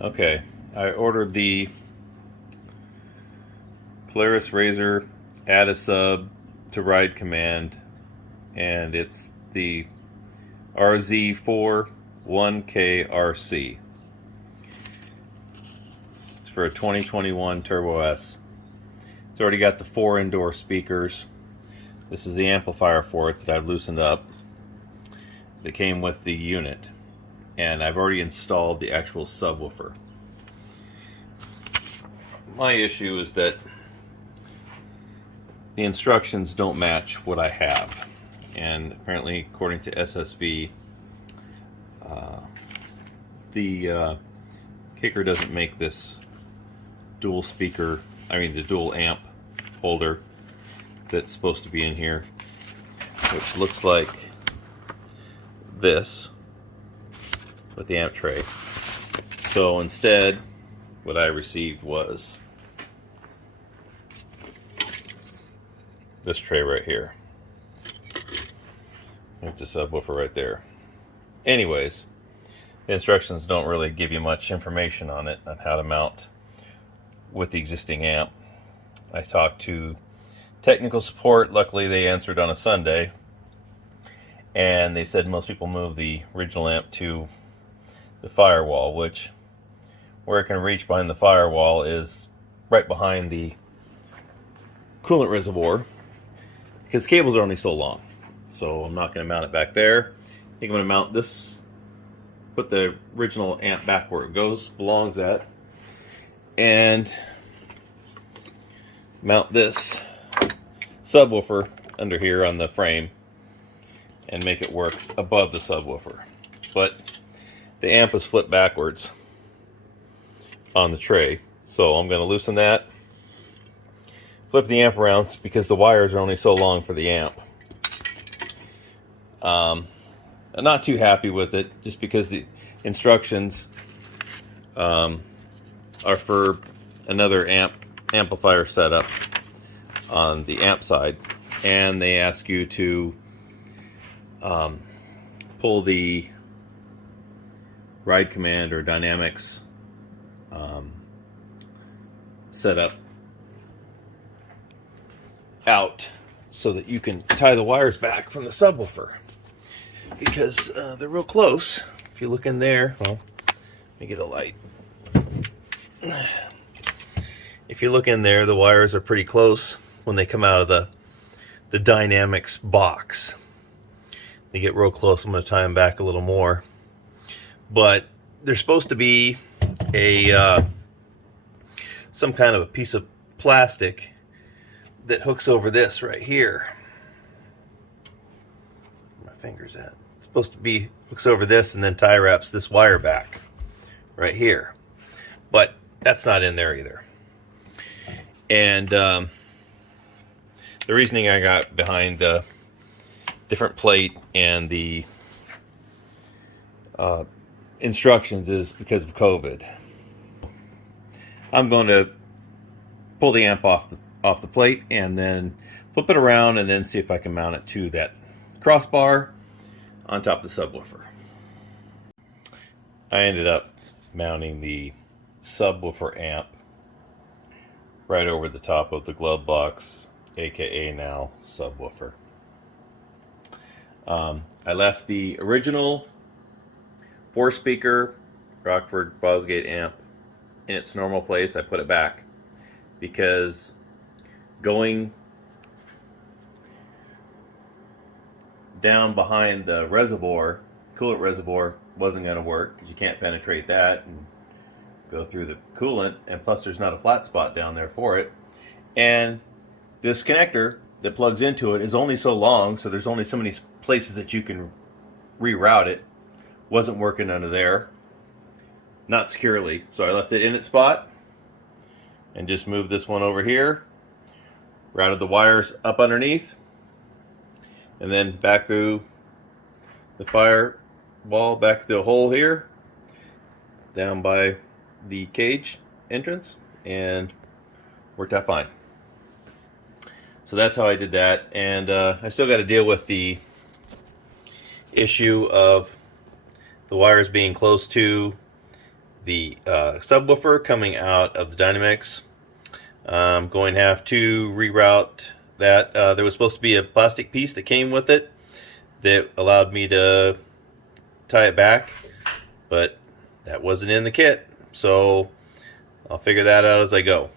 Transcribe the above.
Okay, I ordered the Polaris Razor Add a Sub to Ride Command, and it's the RZ4-1KRC. It's for a 2021 Turbo S. It's already got the 4 indoor speakers. This is the amplifier for it that I've loosened up that came with the unit, and I've already installed the actual subwoofer. My issue is that the instructions don't match what I have, and apparently according to SSV, the Kicker doesn't make this dual speaker, the dual amp holder that's supposed to be in here, which looks like this with the amp tray. So instead, what I received was this tray right here with the subwoofer right there. Anyways, the instructions don't really give you much information on it, on how to mount with the existing amp. I talked to technical support. Luckily they answered on a Sunday, and they said most people move the original amp to the firewall, which where it can reach behind the firewall is right behind the coolant reservoir, because cables are only so long. So I'm not going to mount it back there. I think I'm going to mount this, put the original amp back where it belongs at, and mount this subwoofer under here on the frame and make it work above the subwoofer. But the amp is flipped backwards on the tray, so I'm going to loosen that, flip the amp around because the wires are only so long for the amp. I'm not too happy with it, just because the instructions are for another amplifier setup on the amp side, and they ask you to pull the ride command or dynamics setup out so that you can tie the wires back from the subwoofer, because they're real close. If you look in there, well, let me get a light. If you look in there, the wires are pretty close when they come out of the dynamics box. They get real close. I'm going to tie them back a little more, but there's supposed to be a some kind of a piece of plastic that hooks over this right here. Where my finger's at. It's supposed to be hooks over this and then tie wraps this wire back right here, but that's not in there either. And the reasoning I got behind the different plate and the instructions is because of COVID. I'm going to pull the amp off the plate and then flip it around and then see if I can mount it to that crossbar on top of the subwoofer. I ended up mounting the subwoofer amp right over the top of the glove box, aka now subwoofer. I left the original 4-speaker Rockford Fosgate amp in its normal place. I put it back because going down behind the reservoir, coolant reservoir, wasn't going to work because you can't penetrate that and go through the coolant, and plus there's not a flat spot down there for it. And this connector that plugs into it is only so long, so there's only so many places that you can reroute it. Wasn't working under there, not securely, so I left it in its spot and just moved this one over here, routed the wires up underneath, and then back through the firewall, back through the hole here, down by the cage entrance, and worked out fine. So that's how I did that, and I still got to deal with the issue of the wires being close to the subwoofer coming out of the Dynamix. I'm going to have to reroute that. There was supposed to be a plastic piece that came with it that allowed me to tie it back, but that wasn't in the kit, so I'll figure that out as I go.